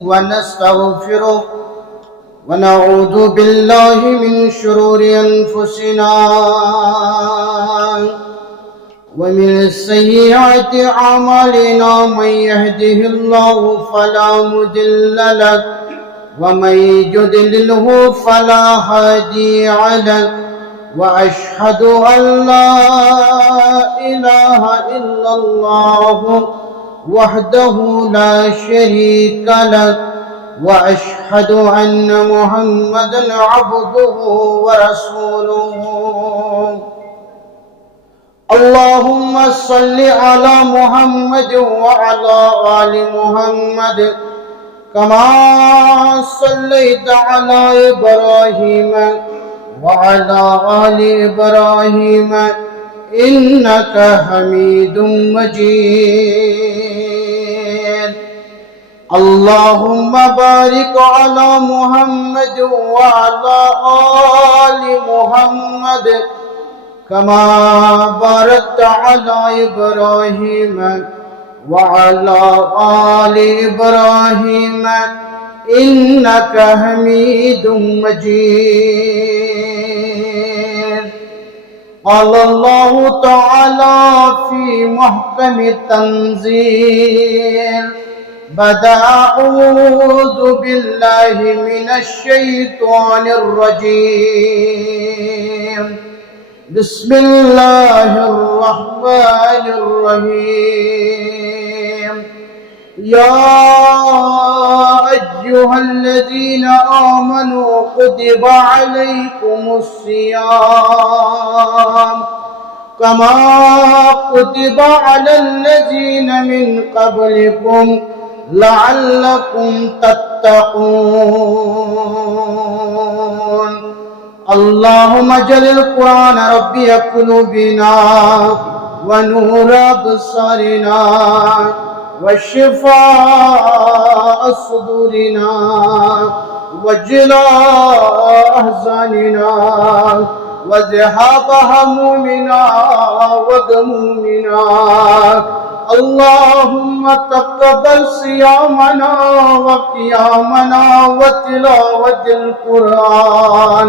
ونستغفره ونعوذ بالله من شرور أنفسنا ومن سيئات أعمالنا. من يهده الله فلا مضل له ومن يضلله فلا هادي له، وأشهد أن لا إله إلا الله وحده لا شريك له، وأشهد أن محمدا عبده ورسوله. اللهم صل على محمد وعلى آل محمد كما صليت على إبراهيم وعلى آل إبراهيم إنك حميد مجيد. اللهم بارك على محمد وعلى آل محمد كما باركت على إبراهيم وعلى آل إبراهيم إنك حميد مجيد. قال الله تعالى في محكم التنزيل بعد أعوذ بالله من الشيطان الرجيم. بسم الله الرحمن الرحيم. يا أيها الذين آمنوا كتب عليكم الصيام كما كتب على الذين من قبلكم لعلكم تتقون. اللهم اجعل القرآن ربيع قلوبنا ونور أبصارنا وشفاء صدورنا وجلاء أحزاننا وذهاب همومنا وغمومنا. اللهم تقبل صيامنا وقيامنا وتلاوة القرآن.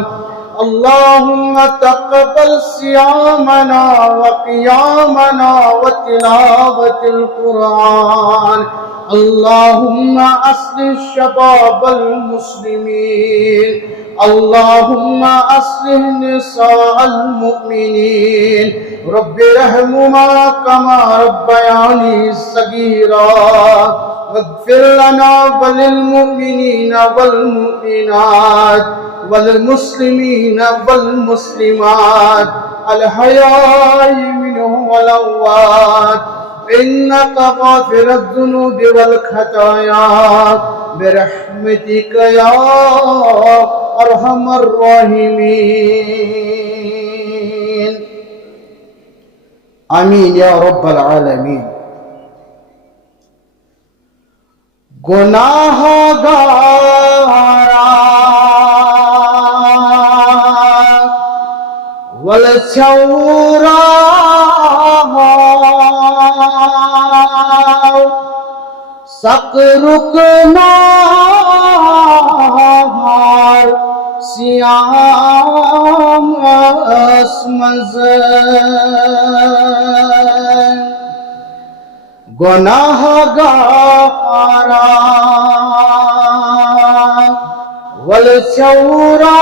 اللهم تقبل صيامنا وقيامنا وتلاوة القرآن. اللهم أصلح شباب المسلمين. اللهم أصلح نساء المؤمنين. رب ارحمهما كما ربياني صغيرا. واغفر لنا وللمؤمنين والمؤمنات والمسلمين والمسلمات الحياء منهم والأموات إنك غافر الذنوب والخطايا برحمتك يا أرحم الراحمين. آمين يا رب العالمين. গুনাহগারা ওয়ালছাওরা সকরুকনা সিয়াম আসমজ গুনাহগারা والشورى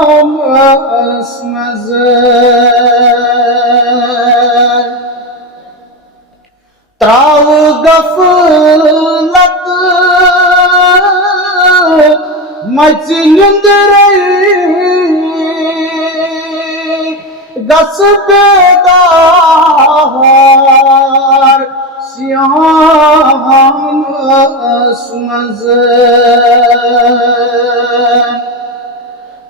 شامس مز تراو غفلت مچ نندرے گس بیدار سیامس مز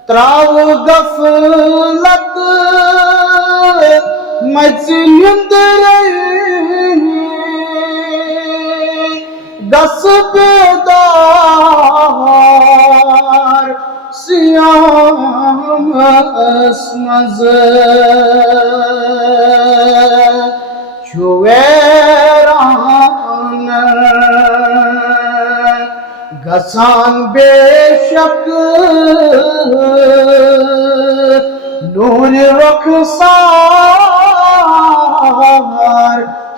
تراو غفلت مچ نندرے گس بیدار سیامس مز ویران گسان بے شک نور رخسار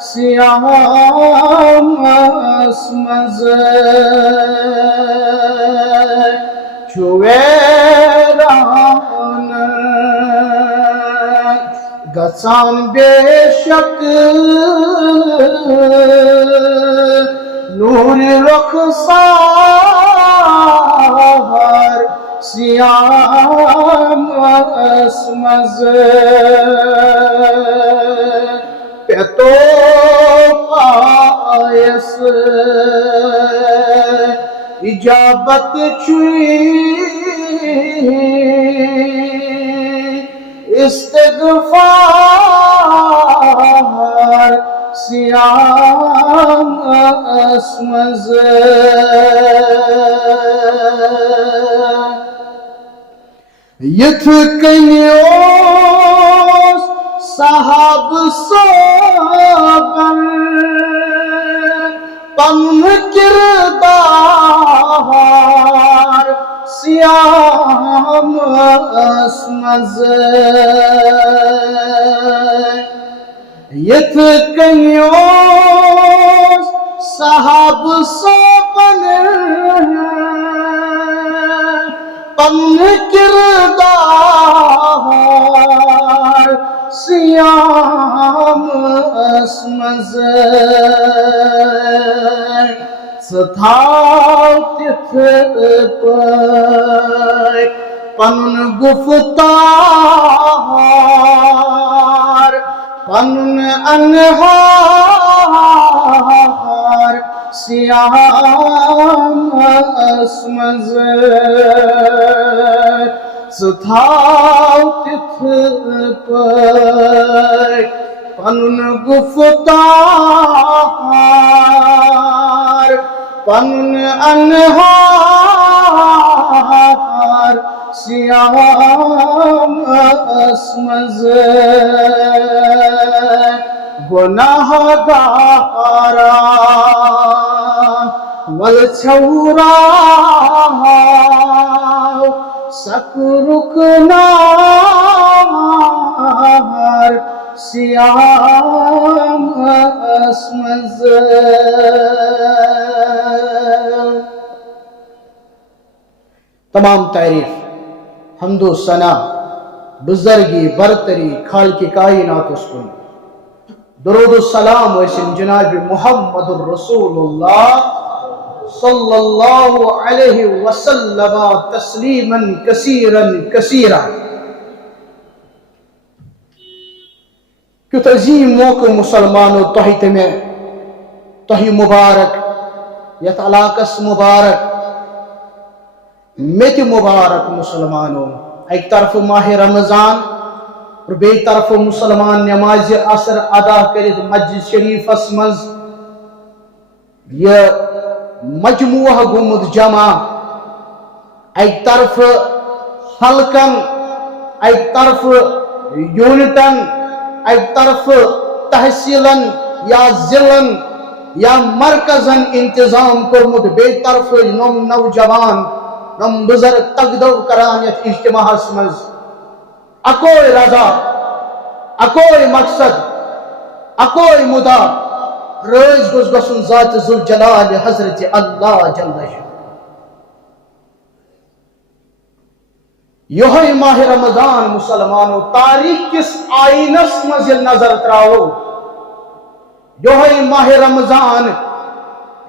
سیامس مز ویران گسان بے شک نور رخسار سیامس مز پیتو پایس اجابت چوئی استغفار سیامس مز یتھ کنی اوس صحاب صوبن پن کردار سیامس مز یتھ کنی اوس صحاب صوبن پن کردار سیامس مز ستھاو تِتھ پٲٹھۍ پنُن گُفتار پنُن انہار سیامس مز ستھاو تِتھ پٲٹھۍ پنُن گُفتار پنُن انہار سیامس مز گناہ گارا ولچھورا سک رکنار سیامس مز تمام تعریف حمد و ثنا بزرگی برتری خالق کائنات اس کو درود السلام وسلم جناب محمد الرسول اللہ صلی اللہ علیہ وسلم تسلیما کثیرا کثیرا. کیت عظیم موقع مسلمانو تہی تمہ تہی مبارک یت علاقس مبارک مت مبارک مسلمانو. ایک طرف ماہ رمضان اور بی طرف مسلمان نماز عصر ادا کرت مسجد شریفس مز یہ مجموعہ گومت جمع. ایک طرف حلقن، ایک طرف یونٹن، ایک طرف تحصیلن یا ضلعن یا مرکزن انتظام کرمت، بی طرف نم نوجوان نم بزرگ تقدو کران یت اجتماع مز. اکوئی رضا، اکوئی مقصد، اکوئی مدعا، رٲضۍ گوٚژھ گژھُن ذات ذوالجلال حضرت اللہ جل شانہ. یہ ماہ رمضان مسلمانو تاریخ کس آئینس مز نظر تراو یہ ماہ رمضان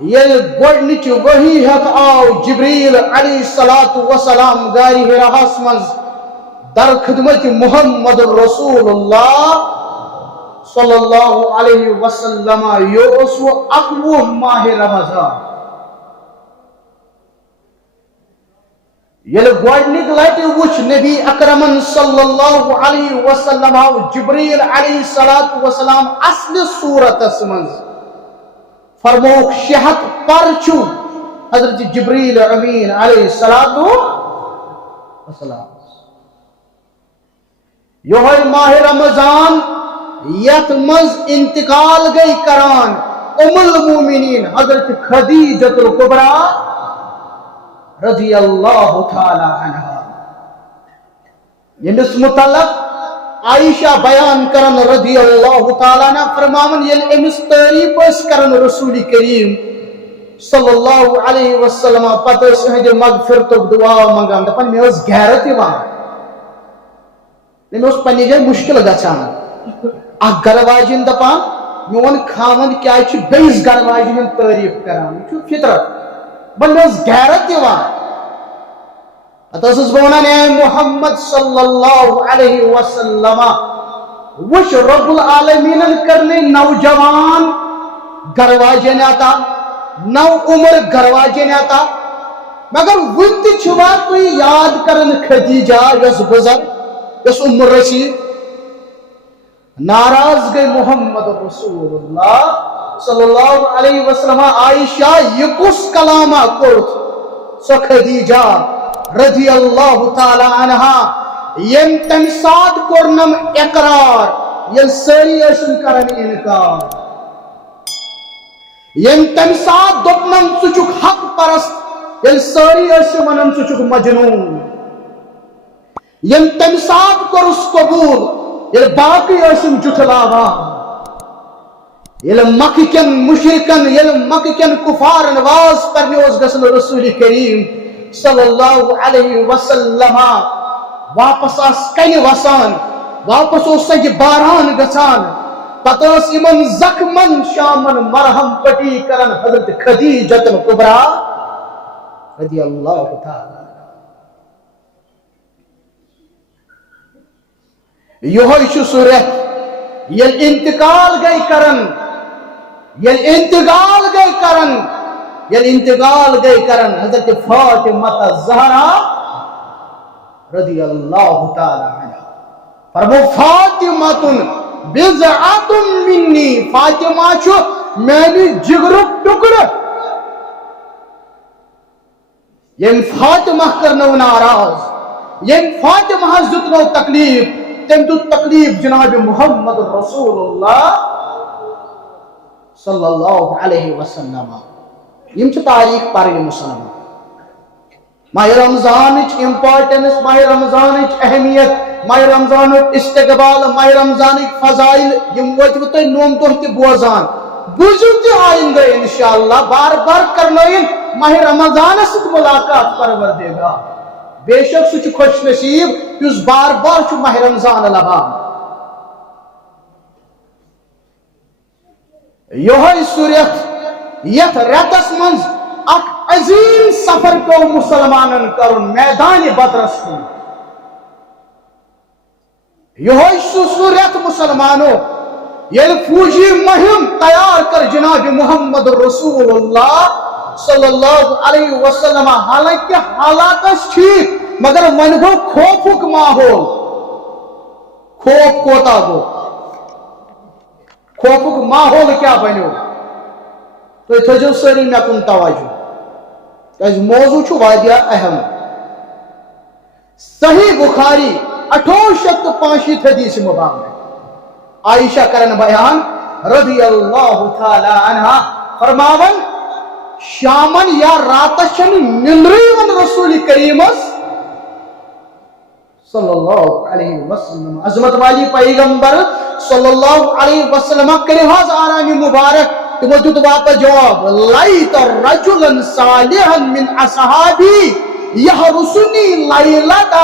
یل گوڈنچ وحی ہتھ آو جبریل علیہ الصلوۃ والسلام غار ہراس مز در خدمت محمد رسول اللہ صلی اللہ علیہ وسلم یہ اس وہ اقوہ ماہ رمضان یل گوڈنک لٹ وچ نبی اکرم صلی اللہ علیہ وسلم آو جبریل علیہ الصلوۃ والسلام اصل صورت مز فرموک شہت پرچو حضرت جبریل امین علیہ الصلوۃ والسلام یہ ماہ رمضان یت مز انتقال گئی کران ام المومنین حضرت خدیجۃ الکبریٰ رضی اللہ تعالی عنہا یمس متعلق عائشہ بیان کرن رضی اللہ تعالی عنہ فرماون یل امس تعریف اس کرن رسول کریم صلی اللہ علیہ وسلم پتہ سہد مغفرت دعا منگان دپن میں اس غیرت یوان میں اس پنی جائے مشکل گژھان اکھ گھر واجن دپان میون خاوند کیا چھ بیس گھر واجن تعریف کران یہ فطرت بل میں اس غیرت یوان اتسس بونان اے محمد صلی اللہ علیہ وسلم وش رب العالمین کرنے نوجوان گھرواجن آتا نو عمر گھرواجن آتا مگر ود چھوا تو یاد کرن خدیجہ یس بزر یس ام رشید ناراض گئی محمد رسول اللہ صلی اللہ علیہ وسلم عائشہ یہ کس کلامہ کرت سو خدیجہ رضی اللہ تعالی عنہا یم تم ساتھ کرنم اقرار یم سری اسن کرن انکار یم تم ساتھ دپنم سچک حق پرست یم سری اسن منم سچک مجنون یم تم ساتھ کرس قبول یم باقی اسن جٹلاوا یم مکہ کن مشرکن یم مکہ کن کفارن واز کرنے اس گسن رسول کریم صلی اللہ علیہ وسلم واپس آس کن وسان واپس اس سج باران گسان پتہ اس امن زخمن شامن مرہم پٹی کرن حضرت خدیجۃ الکبریٰ رضی اللہ تعالی یہ صورت یل انتقال گئی کرن انتقال گئی کرن حضرت فاطمہ الزہرا رضی اللہ تعالی عنہ فرمو فاطمہ بضعۃ منی فاطمہ چھو میری جگرک ٹکڑ یم فاطمہ کرنو ناراض یم فاطمہ دیتنو تکلیف تم دت تکلیف جناب محمد رسول اللہ صلی اللہ علیہ وسلم یم چھ تاریخ پرن مسلمان ماہ رمضان امپارٹنس ماہ رمضان اہمیت ماہ رمضان استقبال ماہ رمضان فضائل یم وجہ تھی نوم دہ تہ بوزان بوزو تہ آئندہ انشاءاللہ بار بار کرنائن ماہ رمضان ست ملاقات پروردگار بے شک سہ خوش نصیب اس بار بار ماہ رمضان لبان یہ صورت یت رتس من اک عظیم سفر کو مسلمانن کرن میدان بدرس کن یہ صورت مسلمانوں یل فوجی مہم تیار کر جناب محمد رسول اللہ صلی اللہ علیہ وسلم حالانکہ حالات ٹھیک مگر من گو خوفک ماحول خوف کوتا گو خوفک ماحول کیا بنو تو تھو سری مے کن توجہ کیاز موضوع چھو واریاہ اہم صحیح بخاری 865 حدیث مبارک عائشہ کرن بیان رضی اللہ تعالی عنہا فرماون شامن یا راتشن نندریون رسول کریم صلی اللہ علیہ وسلم عظمت والی پیغمبر صلی اللہ علیہ وسلم کرے حاض آرامی مبارک تمہیں دیت واپس جواب لائت رجلا صالحا من اصحابی یحرسنی لیلتہ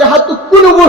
319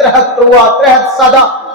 313 317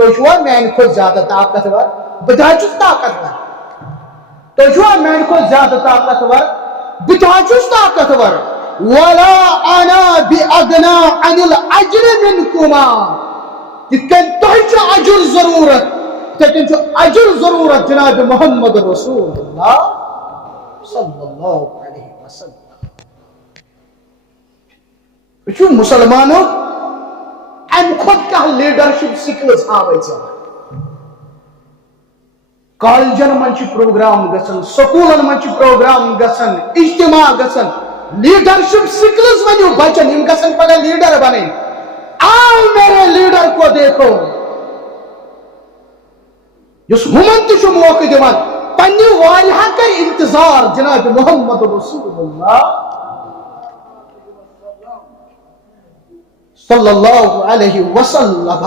تو چھوا میان کھت زیادہ طاقتور بہٕ چھُس طاقتور تو چھوا میان کھت زیادہ طاقتور بہٕ چھُس طاقتور ولا انا باغنا عن الاجر منكما تکن تہ اجر ضرورت تکن چھ اجر ضرورت جناب محمد رسول اللہ صلی اللہ علیہ وسلم وچھو مسلمانو ام خود کا لیڈرشپ سکلز ہاوے کالجن من پروگرام گسن سکولن من پروگرام گسن اجتماع گسن لیڈرشپ سکلز ونیو بچن یم گسن پگہ لیڈر بنے آؤ میرے لیڈر کو دیکھو یس ہمن تہ موقع دِوان پنہ واریاہ کر انتظار جناب محمد رسول اللہ صلی اللہ علیہ وسلم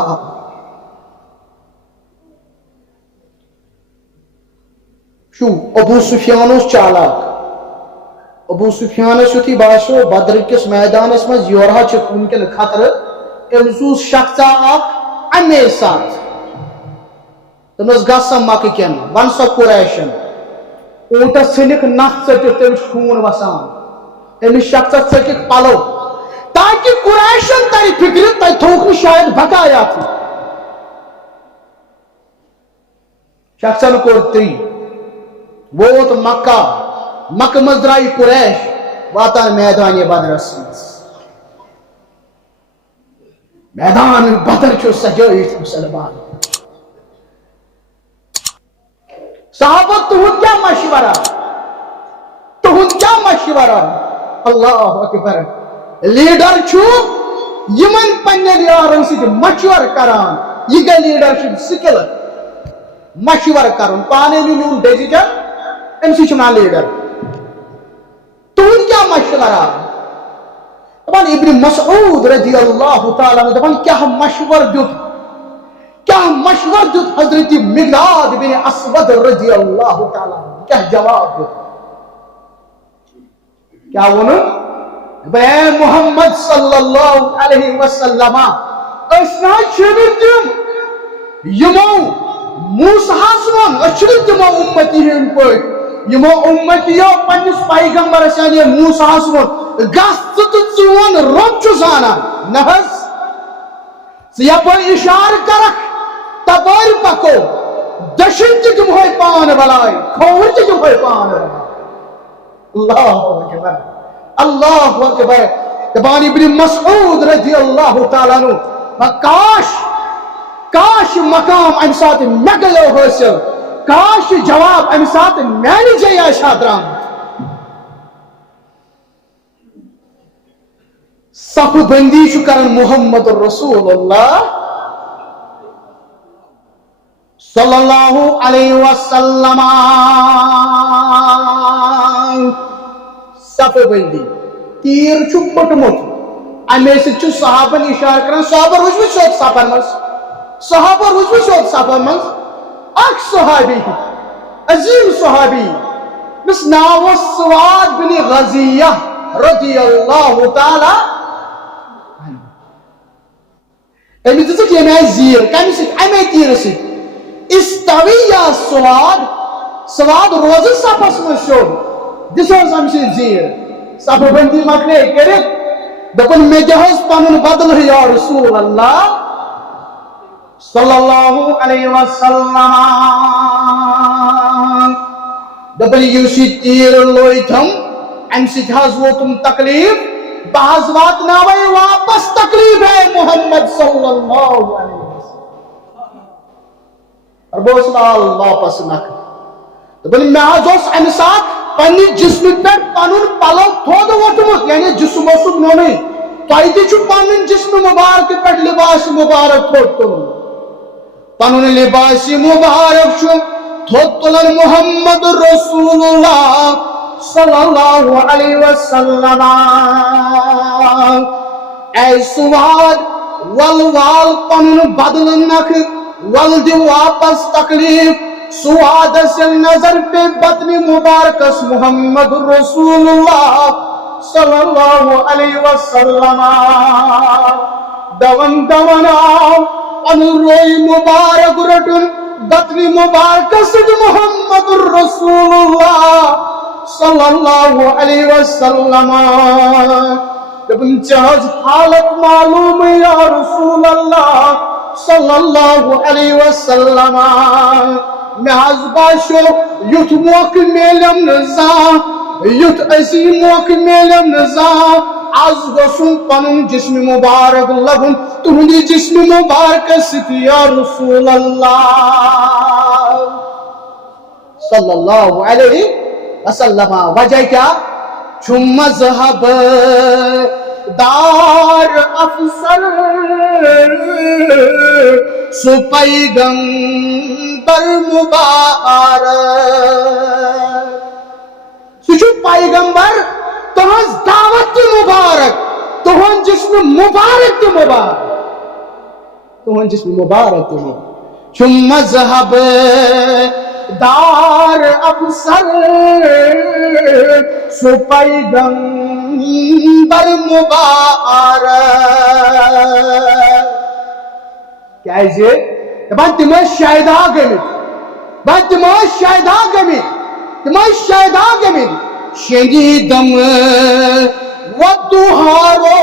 شو ابو سفیان چالاک ابو سفیانس یتھی باسو بدر کس میدانس مز یورہا چھ ونکن خطر امس شخصا اخ امی ساتھ تمس گسا مکہ کین ون سا قریشن اونٹس ژھنک نتھ ژٹتھ تمس خون وسان امس شخصس ژٹک پلو تاکہ قریشن تر فکر تہ تھوک شاید بقایا تھی شخصن کور تی ووت مکہ مکہ مز درائی قریش واتان میدان بدرس میدان بدر چھ سجائت مسلمان صحابہ تہد کیا مشورہ تہد کیا مشورہ اللہ اکبر لیڈر چھو یمن پنن یارن سۭتۍ مشور کران یہ گئی لیڈرشپ سکل مشور کرن پانے نیون ڈیسیجن ام سی چھنا لیڈر تہد کیا مشورہ دپان ابن مسعود رضی اللہ تعالی عنہ دپان کیا مشور دیت کیا مشور دیت حضرت مقداد بن اسود رضی اللہ تعالی عنہ کیا جواب دیت کیا ونو اے محمد صلی اللہ علیہ وسلم اسنا چھنہ تم یمو موسیٰ ون اچھنہ تمو امتی ہن پٲٹھۍ یمو امتیو پنس پیغمبرس یعنی موسیٰ ون گس ژون رب چھ زانان نہ حظ یپر اشار کرکھ تپر پکو دشن تہ دمہوے پان بلائی کھوور تہ دمہوے پان بلائی اللہ اکبر اللہ اکبر دپان ابن مسعود رضی اللہ تعالیٰ عنہ کاش مقام ام سات مے گیو حاصل کاش جواب ام سات میانہ جائی آشا درامت صف بندی چھ کرن محمد رسول اللہ صلی اللہ علیہ وسلم صف بندی تیر چھ پٹمت امی سچ صحابن اشار کران صحابہ روزمت سوت صفن مز صحابہ روزمت سوت صفن مز اخ صحابی عظیم صحابی مس ناو سواد بن غزیہ رضی اللہ تعالی امی دس یہ میں زیر کمی سے امی تیر سے استوی یا سواد روز صفس میں شوب دس ہوز امی سے زیر صف بندی مکنے کرت دپن میں جہاز پانون بدل یا رسول اللہ صلی اللہ علیہ وسلم دپن یوسی تیر لویتم ام سے جہاز وہ تم تکلیف بعض وات ناوے واپس تکلیف ہے محمد صلی اللہ علیہ وسلم اور بوسلال واپس نک دپن میں آجوس ام ساتھ پنی جسم پر پانون پلو تھود وٹمت یعنی جسم وسط نونی تائیدی چھو پانون جسم مبارک پر لباس مبارک تھود تلن پانون لباس مبارک چھو تھود تلن محمد رسول اللہ صلی اللہ علیہ وسلم اے سواد والوال پانون بدلن نک والد واپس تکلیف سواد سے نظر پہ بطن مبارکس محمد رسول اللہ صلی اللہ علیہ وسلم دون روئی مبارک رٹن بطنی مبارک سد محمد رسول اللہ صلی اللہ علیہ وسلم دپن چاہز حالت معلوم یا رسول اللہ صلی اللہ علیہ وسلم میں حض باشو یت موقع میلم نزا یت عظیم موقع میلم نزا از گسن پنن جسم مبارک لگن تہندی جسم مبارک ستی یا رسول اللہ صلی اللہ علیہ وسلم وجہ کیا چھم مذہب دار افسر سو پیغمبر مبارک سو پیغمبر تہذ دعوت مبارک تہن جسم مبارک مبارک تہن جسم مبارک مبارک چھم مذہب دار افسر سو پیغمبر مبارک کیا ہے یہ بات تم شاہدہ گمت بات تم شاہدہ گمت تم شاہدہ گمت شہیدم ودہارو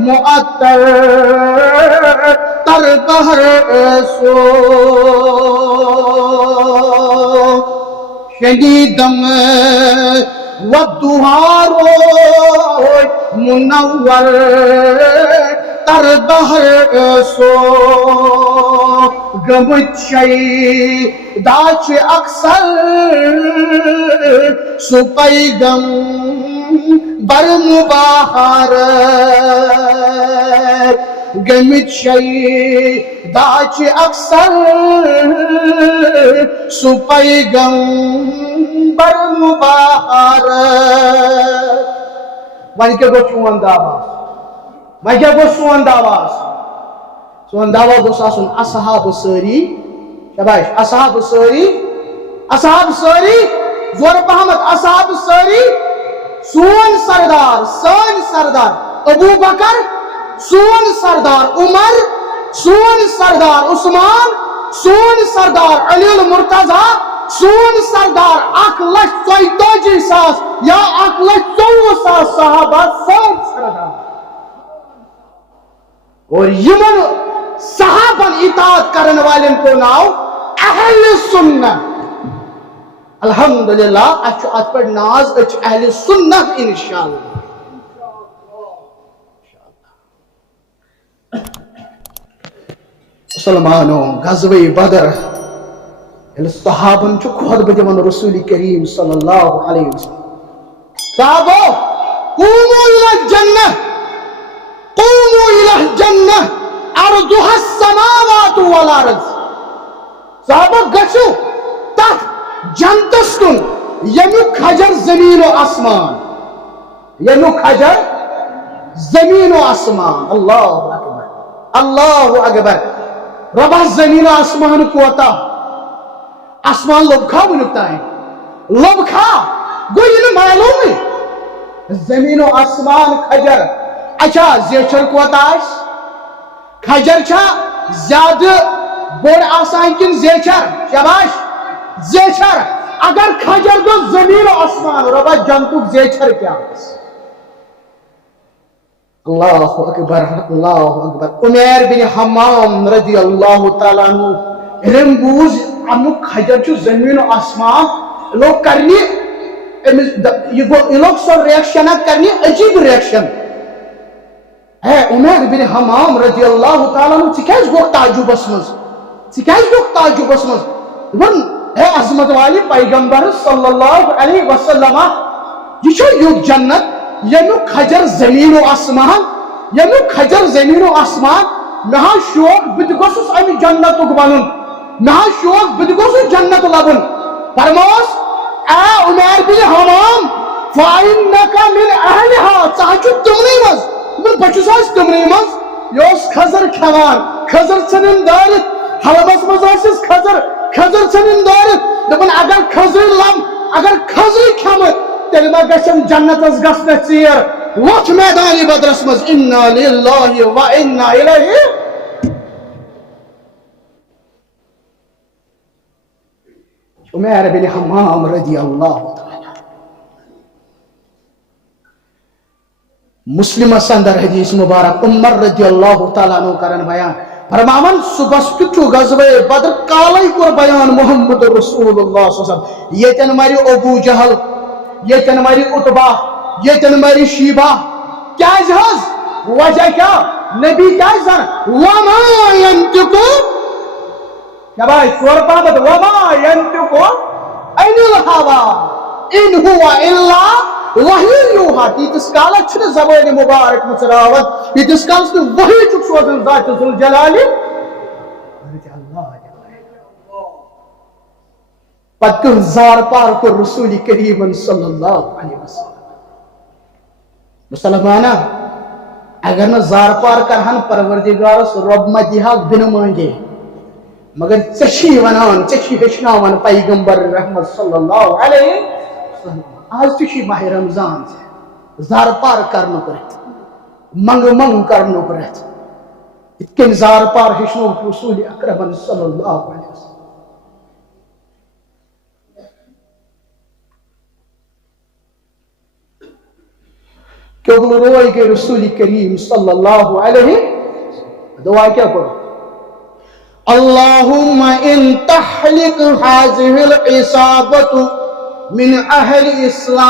معطر تر بہر سو شہیدم ودہارو منور تر بہر سو گمت شہیدہ چھ اکثر سو پیغمبر مبارک گمت شہیدہ چھ اکثر سو پیغمبر مبارک وہی کہ گو چون دعواز وہی کہ گو سون دعواز سون دعوا گو ساسن اصحاب ساری شباش اصحاب ساری زور پہمت اصحاب ساری سون سردار ابو بکر سون سردار عمر سون سردار عثمان سون سردار علی المرتضی سون سردار 1,42,000 یا 1,24,000 صحابہ سون سردار اور یمن صحابہ اطاعت کرنے والن کو ناو اہل سنت الحمدللہ اچھو ات پر ناز اچھ اہل سنت انشاءاللہ مسلمانوں غزوہ بدر صحابن چھو خود بدیون رسول کریم صلی اللہ علیہ وسلم صحابو قوموا الى الجنہ قوموا الى الجنہ عرضها السماوات والارض صحابو گچو تحت جنتس کن یمیو کھجر زمین و آسمان یمیو کھجر زمین و آسمان اللہ اکبر اللہ اکبر ربا زمین و آسمان کوتا آسمان لبکھا بنکتا ہے لبکھا گوئی انہیں معلوم ہے زمین و آسمان کھجر اچھا زیچر کوتا ہے کھجر چھا زیادہ بوڑ آسان کن زیچر شباش زیچر اگر کھجر دو زمین و آسمان ربا جنتوک زیچر کیا اللہ اکبر اللہ اکبر عمیر بن حمام رضی اللہ تعالیٰ عنہ علم بوز امو کھجر چھو زمین و آسمان لوگ کرنی یہ لوگ سو ریاکشن کرنی عجیب ریاکشن ہے عمیر بن حمام رضی اللہ تعالیٰ عنہ چکیز گوک تعجب اسمز چکیز گوک تعجب اسمز ون ہے عظمت والی پیغمبر صلی اللہ علیہ وسلم یہ چھو یوک جنت یمو کھجر زمین و آسمان یمو کھجر زمین و آسمان مہا شوق بدگوسس امی جنتک بنن مہا شوق بدگوسس جنت لبن فرموس اے عمیر بن حمام فائنکا من اہلہا چاہچو تمنی مز من بچوس آس تمنی مز یوس خزر کھوان خزر چنن دارت حلبس مز آسس خزر چنن دارت دبن اگر خزر لم اگر خزر کھمت تیل ما گشن جنت از گسن چیر وقت میدانی بدرس مز انا للہ و انا الیہ عمیر بن حمام رضی اللہ تعالی مسلم اندر حدیث مبارک عمر رضی اللہ تعالیٰ عنہ کرن بیان فرماون صبح کتھو غزوہ بدر کالے کور بیان محمد رسول اللہ صلی اللہ علیہ وسلم یتن مری ابو جہل یتن مری عتبہ یتن مری شیبہ کیا حظ وجہ کیا نبی کیا سر وما ينطق کیا بھائی سور پابت وما ينطق عن الهوى ان هو الا وحی یوحا تیتس کالا چھنے زبان مبارک مصراوت تیتس کالس نے وحی چک سوزن ذات ذوالجلالی پت کن زار پار کو رسول کریم صلی اللہ علیہ وسلم مسلمانہ اگر نہ زار پار کرہن پروردگارس رب ما دیہا بن مانگے مگر چشی ونان چشی ہشناوان پیغمبر رحمت صلی اللہ علیہ وسلم آج چشی ماہ رمضان سے زار پار کرنو پرت منگ منگ کرنو پرت اتکن زار پار ہشنو رسول اکرم صلی اللہ علیہ وسلم کیوں روئے کے رسول کریم صلی اللہ علیہ دعا کیا کرو اللہم ان تحلق حاضر العصابت من اہل اسلام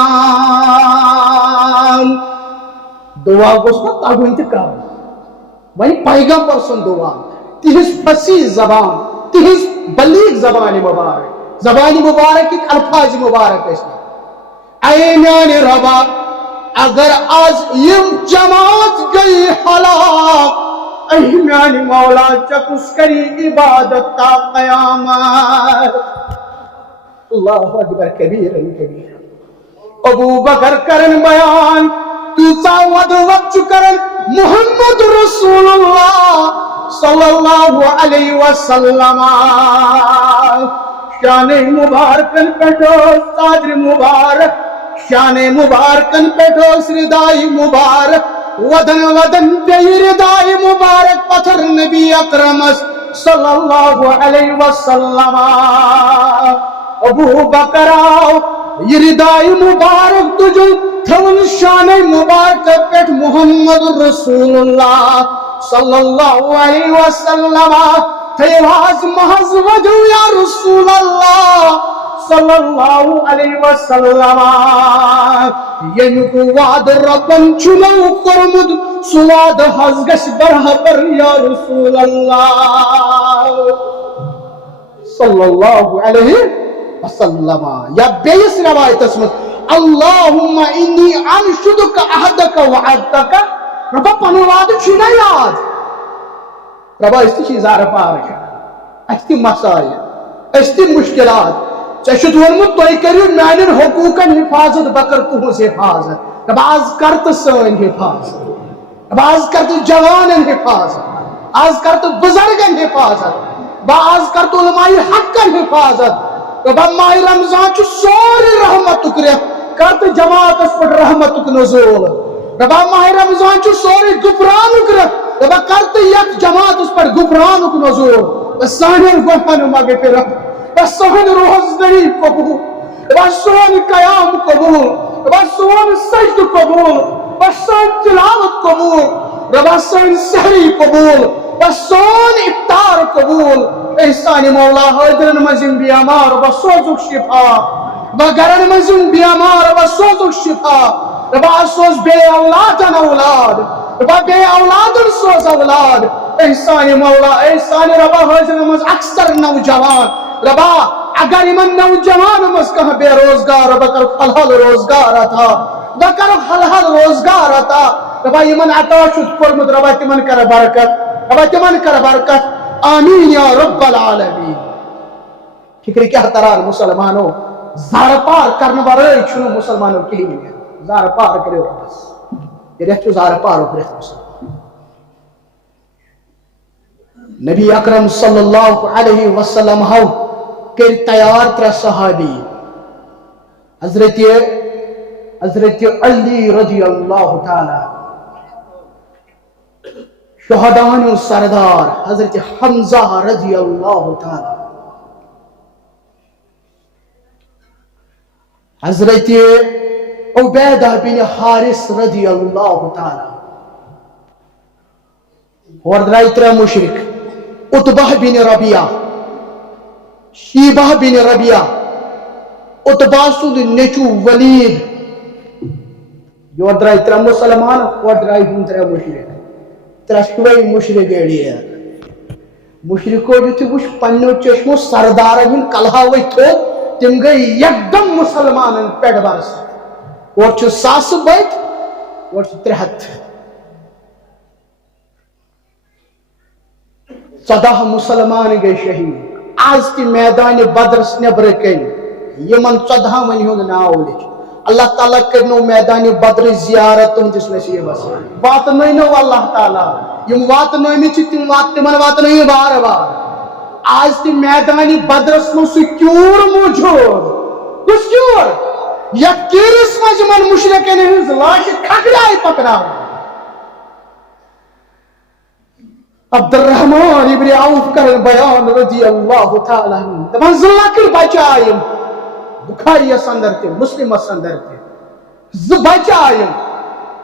دعا گوش نا تاگو انتقام وہی پیغمبر سن دعا تیس فصیح زبان تیس بلیغ زبان مبارک ایک الفاظ مبارک اس میں اے میان ربا اگر آج یم جماعت گئی ہلاک اے میان مولا چکس کری عبادت تا قیامت اللہ اکبر کبیر ابو بکر کرن بیان تو ود وقت کرن محمد رسول اللہ صلی اللہ علیہ وسلم شان مبارکن پیٹھو صادر مبارک شان مبارکن پیٹھو سردائی مبارک ودن ودن پی ردائی مبارک پتھر نبی اکرم صلی اللہ علیہ وسلم ابو بکر آؤ یہ ردائی مبارک تجھو تھون شان مبارک پیٹ محمد رسول اللہ صلی اللہ علیہ وسلم تیواز محض وجو یا رسول اللہ صلی اللہ علیہ وسلم ینکو وعد ربن چنو کرمد سواد حزگش برہ پر یا رسول اللہ صلی اللہ علیہ وسلم یا بیس روایت اسمت اللہم انی انشدک احدک وعدتک ربا پنواد چھنا یاد ربا استی چیزار پارک استی مسائل استی مشکلات چشت ورمت تو کریو میانن حقوقن حفاظت بکر تہنز حفاظت رب آز کرت سن حفاظت رب آز کرت جوانن حفاظت آز کرت بزرگن حفاظت آز کرت علماء حقن حفاظت رب ماہ رمضان چھ سوری رحمتک رہ کرت جماعت اس پر رحمتک نزول رب ماہ رمضان چھ سوری گفرانک رہ رب کرت یک جماعت اس پر گفرانک نزول سانین گفن مغفرت سہن روزدری قبول سون قیام قبول سون سجد قبول سون تلاوت قبول سون سحری قبول سون افطار قبول احسان مولا حیدرن مزن بیامار سوزک شفا گرن مزن بیامار سوزک شفا سوز بے اولادن اولاد بے اولادن سوز اولاد احسان مولا احسان ربا حیدرن مز اکثر نوجوان ربا اگر ایمن نوجوان مز کہاں بے روزگار ربا کر حلال روزگار آتا بکر حلال روزگار آتا ربا ایمن عطا شد فرمد ربا تمن کر برکت ربا تمن کر برکت آمین یا رب العالمین فکر کیا ترار مسلمانوں زار پار کرنے بارے چھنو مسلمانوں کی ہی ہے زار پار کرے ہو بس یہ رہتو زار پار ہو برہت مسلمان نبی اکرم صلی اللہ علیہ وسلم ہو کہ تیار تر صحابی حضرت علی رضی اللہ تعالی شہدان و سردار حضرت حمزہ رضی اللہ تعالی حضرت عبیدہ بن حارث رضی اللہ تعالی اور درائی ترے مشرک عتبہ بن ربیعہ شیبہ بن ربیعہ عتبہ سند نیچو ولید یہ درائی ترے مسلمان اور درائی ہم ترے مشرک ترے شوئی مشرک ایڑی ہے مشرکو جو تھی وش پنو چشمو سردار ہن کلہاوی تھو تم گئی یکدم مسلمان پیڑ برس اور چھو ساس بیت اور چھو ترہت 14 مسلمان گئی شہید آج کی میدان بدرس نبر کن یمن 14 ونی ہوں ناو لکھ اللہ تعالیٰ کرنو میدان بدر زیارت تم جس نصیب بس بات نہیں نو اللہ تعالیٰ یم وات نہیں چھ تم وات تمن وات نہیں بار بار آج تی میدان بدرس میں سکیور موجود کس کیور یا کیرس مجمن مشرکین ہنز لاش کھگڑائی پکڑا عبد الرحمن ابن عوف کر بیان رضی اللہ تعالیٰ دمان ذلکر بچائیم بخاری اندر تھے مسلم اندر تھے بچائیم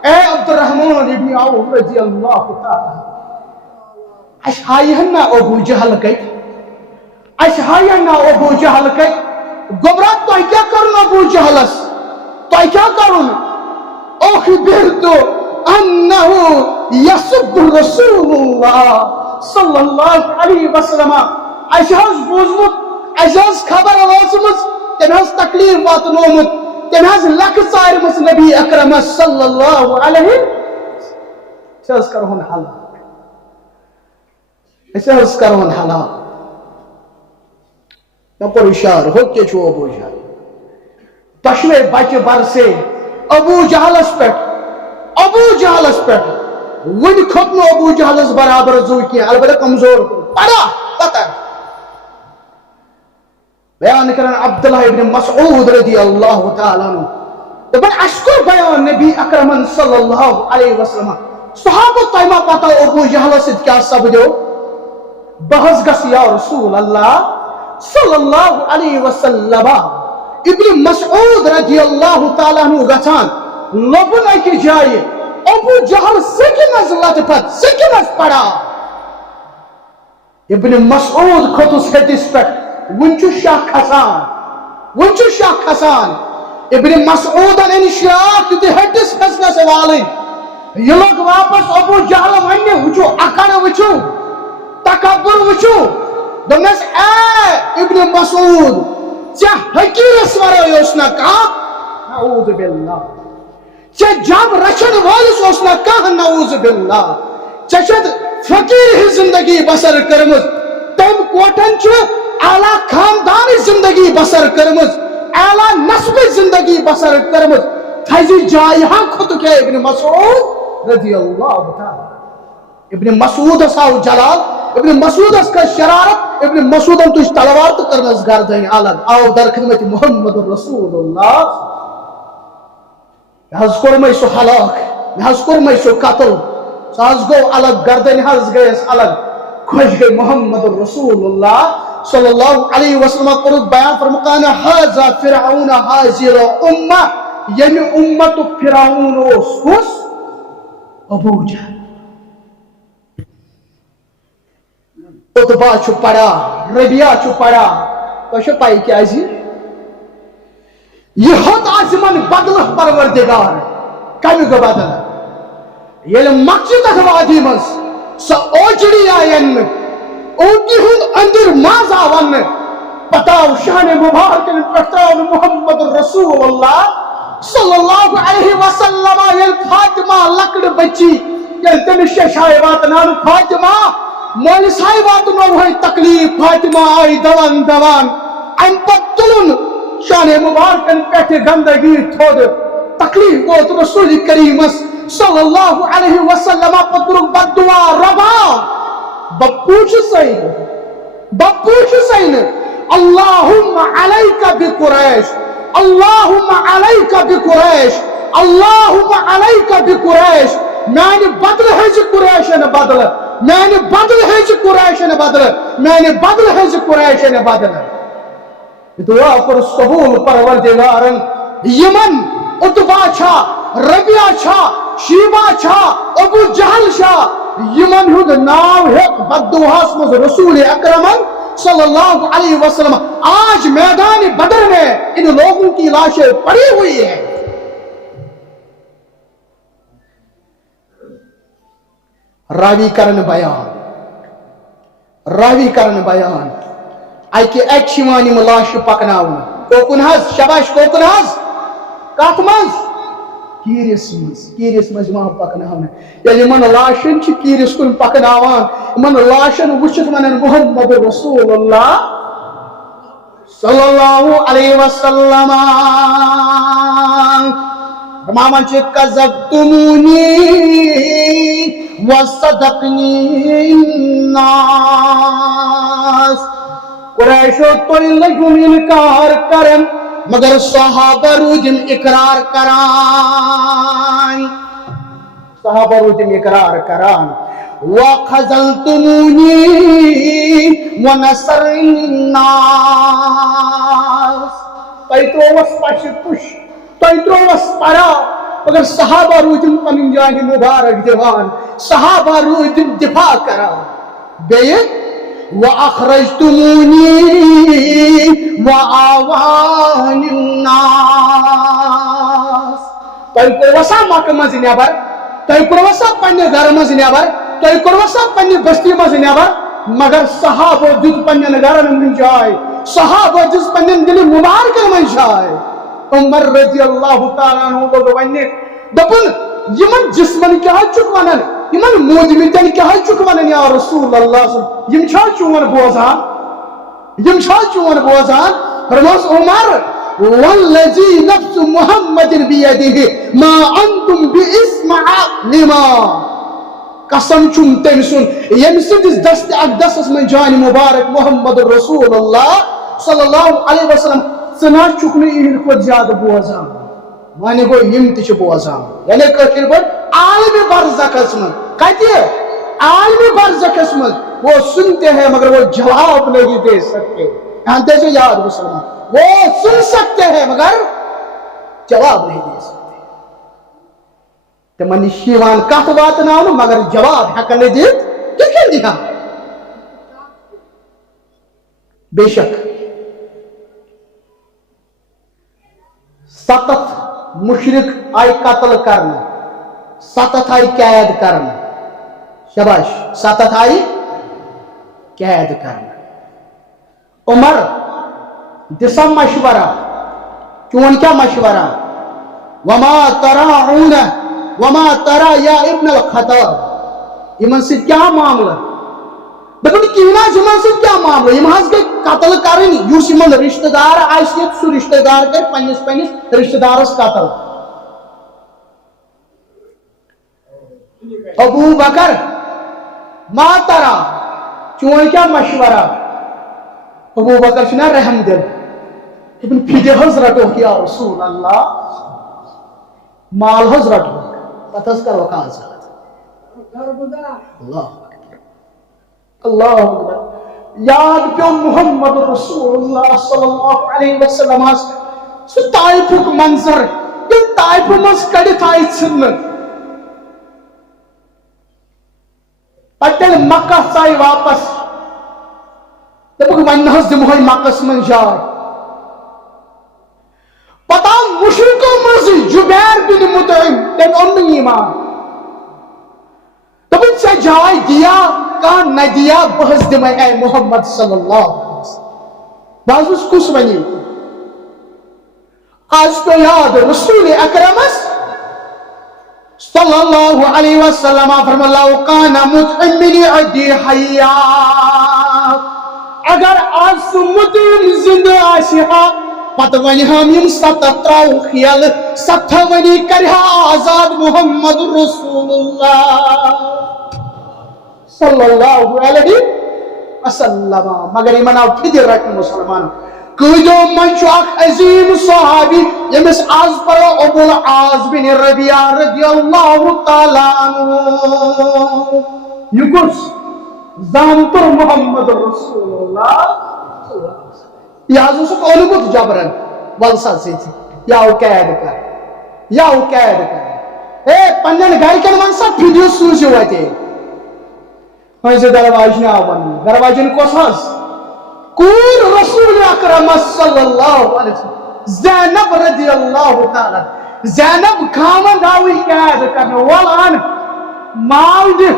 اے عبد الرحمن ابن عوف رضی اللہ تعالیٰ اشہائی ہننا ابو جہل گئی اشہائی ہننا ابو جہل گئی گمراہ تو کیا کرن ابو جہلس تو کیا کرن اخبرتو انہو یسب رسول اللہ صلی اللہ علیہ وسلم اشہاز بوزمت اشہاز خبر واسمت تمہاز تکلیف واتنومت تمہاز لکھ سائرمس نبی اکرم صلی اللہ علیہ اشہاز کرہن حلاک اشہاز کرہن حلاک نہ پر اشار ہو کے چھو ابو جہل پشوے بچ برسے ابو جہلس پیٹ ون کھتنو ابو جہلس برابر زو کی البتہ کمزور پڑا پتہ بیان کرن عبداللہ ابن مسعود رضی اللہ تعالیٰ عنہ دبن اشکر بیان نبی اکرم صلی اللہ علیہ وسلم صحابہ طیمہ پتہ ابو جہل سے کیا سب دو بحث گس یا رسول اللہ صلی اللہ علیہ وسلم ابن مسعود رضی اللہ تعالیٰ عنہ گچان لبن کی جائے ابو جہل سکنز لطفت سکنز پڑا ابن مسعود خطس ہتس پہ ونچو شاہ کھسان ابن مسعود ان شاہ تی ہٹس کھسنا سے والن یہ لوگ واپس ابو جہل وننے وچو اکڑ وچو تکبر وچو دمس اے ابن مسعود چاہ حقیر اسورا یوسنا کہا نعوذ باللہ چاہ جاب رچن والس اوسنا کہا نعوذ باللہ چاہ فقیر ہی زندگی بسر کرمز تم کوٹن چھو اعلیٰ خاندانی زندگی بسر کرمز اعلیٰ نسب زندگی بسر کرمز تھیزی جائی ہاں خود کے ابن مسعود رضی اللہ تعالیٰ ابن مسعود اساو جلال ابن مسعود اس کا شرارت ابن مسعود ہم تو اس تلوار تو کرنز گردیں آلد آو در خدمت محمد رسول اللہ نحض کرمائی سو حلاک نحض کرمائی سو قتل ساز گو الگ گردیں نحض گئے اس الگ خوش گئی محمد رسول اللہ صلی اللہ علیہ وسلم قرد بیان فرمقانا حازا فرعون حازر امہ یعنی امت فرعون اس ابو جہل عتبہ چھو پڑا ربیعہ چھو پڑا تو شو پائی کیا جی یہ خود آزمان بدل پروردگار کمی کو بدل یہ مقصد وادی مز سا اوجڑی آئین اوٹی ہند اندر مازا ون بتاؤ شان مبارک پٹاؤ محمد رسول اللہ صلی اللہ علیہ وسلم یل فاطمہ لکڑ بچی یل تمش شای واتنان فاطمہ مول سائی واتنو ہوئی تکلیف فاطمہ آئی دوان ام پتلن شان مبارک پیٹھ گندگی تھود تکلیف گوت رسول کریم صلی اللہ علیہ وسلم پترک بدعا ربا بپوچھ سین اللہم علیکہ بقریش اللہم علیکہ بقریش اللہم علیکہ بقریش میں نے بدل ہے جی قریش نے بدل میں نے بدل ہے جی قریش نے بدل میں نے بدل ہے جی قریش نے بدل دعا پر قبول پروردگارن یمن اتبا چھا ربیہ چھا شیبہ چھا ابو جہل چھا یمن ہند ناو ہیک بددعاس مز رسول اکرم صلی اللہ علیہ وسلم آج میدان بدر میں ان لوگوں کی لاشیں پڑی ہوئی ہیں. راوی کرن بیان اکہ اچھوان یم لاش پکناون کوکن حظ شباش کوکن حظ کت مز کیرس مز ما پکناون یل یمن لاشن چھ کیرس کن پکناوان یمن لاشن وچھت ونن محمد رسول اللہ صلی اللہ علیہ وسلم فرمان چھ کذبتمونی وصدقنی الناس قریشو توی لگم انکار کرن مگر صحابہ روجم اقرار کران وخذلتمونی ونصرنی الناس توی تروس پاش پش توی تروس پرا مگر صحابہ روجم پنن جان مبارک دیوان صحابہ روجم دفاع کران بیئے وَأَخْرَجْتُمُونِي وَآوَانِ النَّاسِ تۄہہِ کوٚروسا مکہ منٛز نٮ۪بر تۄہہِ کوٚروسا پننہِ گرٕ منٛز نٮ۪بر تۄہہِ کوٚروسا پننہِ بستی منٛز نٮ۪بر مگر صحابو دیُت پننٮ۪ن گرن منٛز جاے صحابو دِژ پننٮ۪ن دِلہِ مُبارکن منٛز جاے عمر رضی اللہ تعالیٰ عنہ لوگ ونہِ دوٚپُن یمن جسمن کیٛاہ چھُکھ ونان یمن موٗدمٕتٮ۪ن کیٛاہ چھُکھ ونان یا رسول اللہ یم چھا چون بوزان فرموس عمر والذی نفس محمد بیدہ ما انتم باسمع لما قسم چھُم تٔمۍ سُنٛد ییٚمہِ سٕنٛدِس دست اقدسس منٛز جانہِ مبارک محمد رسول اللہ صلی اللہ علیہ وسلم ژٕ نہ چھُکھ نہٕ یِہنٛدِ کھۄتہٕ زیادٕ بوزان وانی گو یم تہ چھ بوزان یعنی کشیر پٲٹھۍ عالم برزخس من کتہ عالم برزخس من وہ سنتے ہیں مگر وہ جواب نہیں دے سکتے جانتے سے یاد مسلمان وہ سن سکتے ہیں مگر جواب نہیں دے سکتے تمن شیوان کت واتناون مگر جواب ہیکن دت کتن دیا بے شک 7 مشرق آئی قتل کرنا 7 آئی قید کرنا شباش 7 آئی قید کرنا عمر دسا مشورہ چون کیا مشورہ وما تراعون وما ترى یا ابن الخطاب یمن سے کیا معاملہ دپن کینا یمن سے کیا معاملہ یم حظ گئی قتل کرن یس یمن رشتہ دار آسہِ سُہ رشتہ دار کر پنس رشتہ دارس قتل ابو بکر ما ترى چون کیا مشورہ ابو بکر چھنا رحم دل ابن فدی حض رٹو یا رسول اللہ مال حض رٹو پتہ کرو کاغذات اللہ اللہ اکبر یاد پیو محمد رسول اللہ صلی اللہ علیہ وسلم سہ طائفک منظر یہ طائف مز کڑت آئی ژھنہ پتہ مکہ ژائی واپس دپک ون حظ دمہوے مکس من جائے پتہ مشرکوں مز جبیر بن مطعم تم اون ایمان دپن ژے جائے دیا کان نہ دیا بہس دمے اے محمد صلی اللہ علیہ وسلم بازوس کس ونی آج تو یاد رسول اکرمس صلی اللہ علیہ وسلم فرما لو کان مطعم من عدی حیات اگر آج مطعم زندہ آسیہا پتہ ونی ہم یم 7 تراو خیال 7 ونی کرہا آزاد محمد رسول اللہ صلی اللہ علیہ وسلم مگر یہ مناو فدر رکھن مسلمان کجو منچو اخ عظیم صحابی یمس آز پڑو ابو العاص بن ربیعہ رضی اللہ تعالیٰ عنہ یکس زانتر محمد رسول اللہ یہ حضور سے قول بود جبرن والسا سیتی یا قید کر یا قید کر اے پنن گھرکن ون سا فیڈیو سوزیو اتے ویسے دروازن آو ون دروازن کس حس کور رسول اکرم صلی اللہ علیہ وسلم زینب رضی اللہ تعالی زینب خاوند آوی قید کرنے ولان مال دی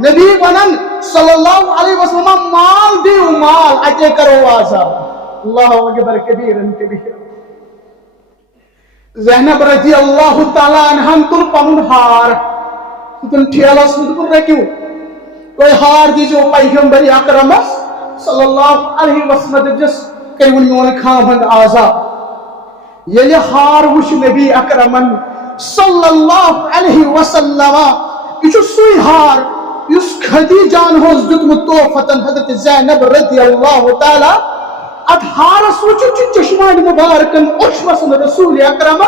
نبی ونن صلی اللہ علیہ وسلم مال دیو مال اتے کرو آزاد اللہ اکبر کبیرن کبیر زینب رضی اللہ تعالی عنہن تل پنن ہار تن ٹھیلس مت رکھو کوئی ہار دیجو پیغمبر اکرم صلی اللہ علیہ وسلم جس کہ میون خاوند آزاد یلی ہار وش نبی اکرمن صلی اللہ علیہ وسلم یہ سوئی ہار اس خدیجان ہوس دتمت توفتن حضرت زینب رضی اللہ تعالی ات ہارس وچ چشمان مبارکن اشوسن رسول اکرم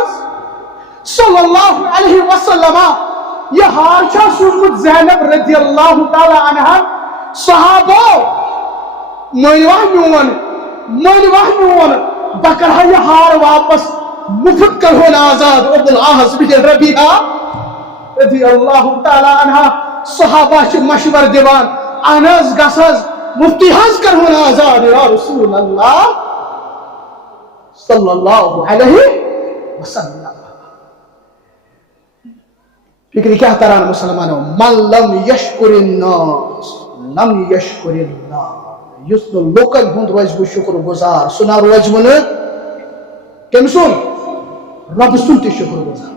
صلی اللہ علیہ وسلم یہ ہار چھا سوزمت زینب رضی اللہ تعالی عنہ صحابہ مولوہ میون بکرہ یہ ہار واپس مفت کرون آزاد ابو العاص بن ربیعہ رضی اللہ تعالی عنہ صحابہ چھ مشور دیوان انز گسز مفتی حض کرون آزاد یا رسول اللہ صلی اللہ علیہ وسلم فکر کیا تران مسلمانوں من لم یشکر الناس لم یشکر اللہ یس لوکن ہند روز بہ شکر گزار سنا روز من کم سن رب سن تہ شکر گزار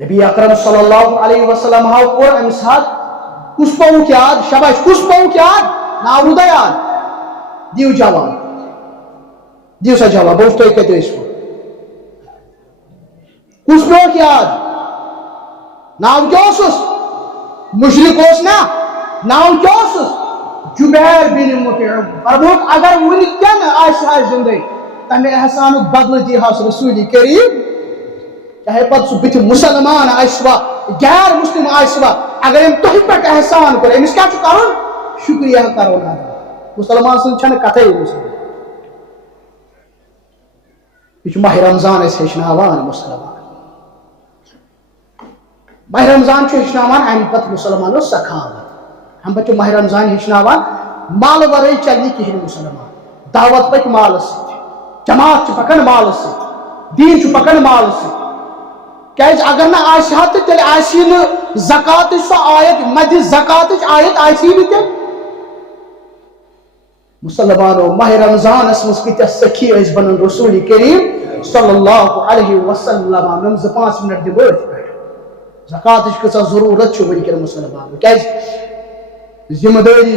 نبی اکرم صلی اللہ علیہ وسلم ہاو اور ام ساتھ کس پاؤں کی آد شباش کس پاؤں کی آد ناو دا یاد دیو جواب دیو سا جواب بوشت تو کہتے اس کو کس پاؤں کی آد ناو کیا سس مشرک ہوس نا ناو کیا سس جبیر بن مطعم فرموک اگر ونی کیا نا آئیسا زندگی تمہیں احسان بدل دی حاصل رسول کریم چاہے پت سو بیت مسلمان آئیسوا غیر مسلم آئیسوا اگر ہم تہی پٹ احسان کرے امس کیا کرن شکریہ کرو نا مسلمان سن چھن کتھے مسلمان یہ ماہ رمضان اس ہیچناوان مسلمان ماہ رمضان چھو ہیچناوان ام پت مسلمانو سخاوت ہم بچو ماہ رمضان ہیچناوان مال ورے چلنی کہن مسلمان دعوت پک مال ست جماعت چھ پکن مال ست دین چھ پکن مال ست کیاز اگر نہ آسہ تو تیل آسی زکات سو آیت مد زکات آیت آسی تے مسلمانو ماہ رمضان اسمس کتیا سخی اس بنن رسول کریم صلی اللہ علیہ وسلم نم 5 منٹ دبو زکات کچھ ضرورت چھ ونکر مسلمانو کیاز ذمہ داری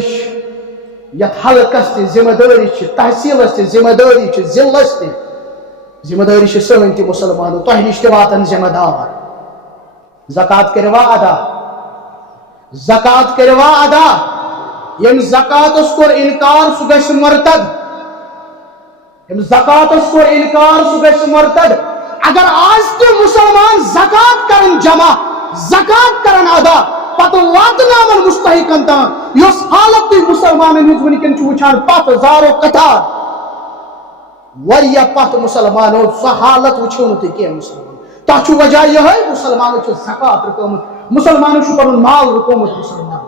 یت حلقس تے ذمہ داری تحصیلس تے ذمہ داری ضلعس تے ذمہ داری سن تہ مسلمانوں تہ نش واتن ذمہ دار زکات کروا ادا زکات کروا ادا یم زکات اس کو انکار سہ گژھِ مرتد یم زکات اس کو انکار سہ گژھِ مرتد اگر آج تہ مسلمان زکات کرن جمع زکات کرن ادا پتہ واتناون مستحقن تام یس حالت تہ مسلمانن ہنز ونکن چھ وچھان پتہ زارو قطار وریا پت مسلمانوں سہ حالت وچھو تی کی مسلمان تہ وجہ یہ ہے مسلمانوں چھ زکات رکومت مسلمانوں چھ پنن مال رکومت مسلمان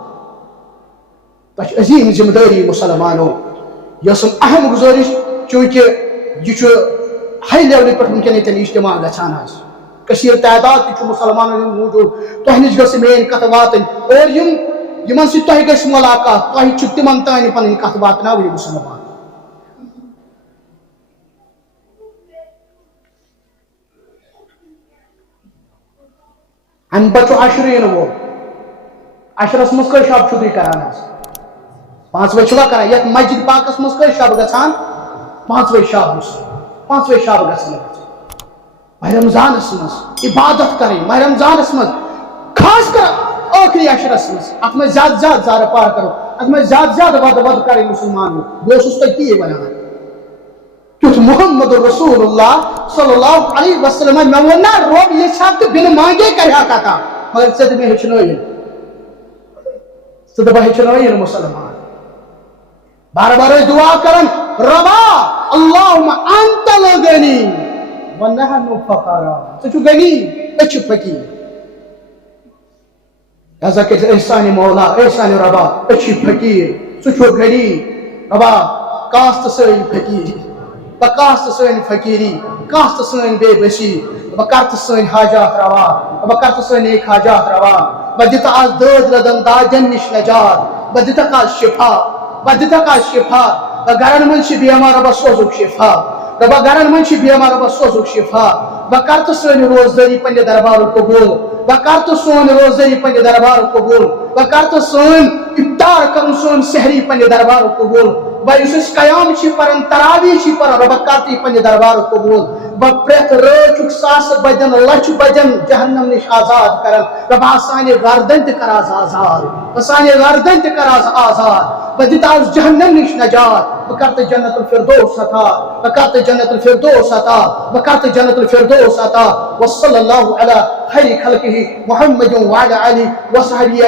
تہ عظیم ذمہ داری مسلمانوں یس اہم گزارش چونکہ یہ ہائی لیول پہ ونکن یتن اجتماع گژھان کثیر تعداد تہ مسلمانوں موجود تہ نش گژھِ مین کتھ واتن اور یمن سی تہ گژھِ ملاقات تہ چھ تمن تان پنن کتھ واتناوٕنۍ مسلمان ام بچو عشرین وہ عشرس مز کئی شب چھو تھی کران 5 چھوا کران یت مسجد پاکس مز کئی شب گژھان 5 شب 5 شب گژھان ماہ رمضان مز عبادت کریں ماہ رمضان مز خاص کر آخری عشرس مز ات میں زیادہ زیادہ زار پار کرو ات میں زیادہ زیادہ ود کریں مسلمانوں بہت تھی تی ونان کیونکہ محمد رسول اللہ صلی اللہ علیہ وسلم میں وننا رب یہ چھت بن مانگے کریا کتا مگر صد میں ہچنوین صد بہ ہچنوین مسلمان بار بار دعا کرن ربا اللہم انت لغنی ونحن فقراء. ژٕ چھُکھ غنی أسۍ چھِ فقیٖر. لہذا کٔرۍ ژٕ احسانِ مولا احسانِ ربا أسۍ چھِ فقیٖر ژٕ چھُکھ غنی ربا کانٛس تہٕ سٲنۍ فقیٖری بہٕ کانٛس تہٕ سٲنۍ فقیٖری کانٛس تہٕ سٲنۍ بے بسی بہٕ کر تہٕ سٲنۍ حاجات روا بہٕ کر تہٕ سٲنۍ نیک حاجات روا بہٕ دِتہٕ آز دٲد لدن دادٮ۪ن نِش نجات بہٕ دِتکھ آز شفا بہٕ دِتکھ آز شفا گرن منٛز چھِ بیمار رۄبا سوزُکھ شفا رۄبا گرن منٛز چھِ بیمار رۄبا سوزُکھ شفا بہٕ کر تہٕ سٲنۍ روزدٲری پننہِ دربارُک قبوٗل بہٕ کر تہٕ سون روزدٲری پننہِ دربارُک قبوٗل بہٕ کر تہٕ سٲنۍ اِفطار کرُن سون سحری پننہِ دربارُک قبوٗل بہٕ یُس أسۍ قیام چھِ پران تراویح چھِ پران رۄبا کر تہٕ یہِ پننہِ دربارُک قبوٗل بہٕ پرٛٮ۪تھ رٲژ چھُکھ ساسہٕ بدٮ۪ن لچھِ بدٮ۪ن جہنم نِش آزاد کران رۄبا سانہِ گردن تہِ کر آز آزاد سانہِ گردن تہِ کر آز آزاد بہٕ دِتہٕ آز جہنم نِش نجات بہٕ کر تہٕ جنت الفردوس عطا بہٕ کر تہٕ جنت الفردوس عطا بہٕ کر تہٕ جنت الفردوس عطا وصلی اللہ علی خیر خلقہ محمد وعلی آلہ وصحبہ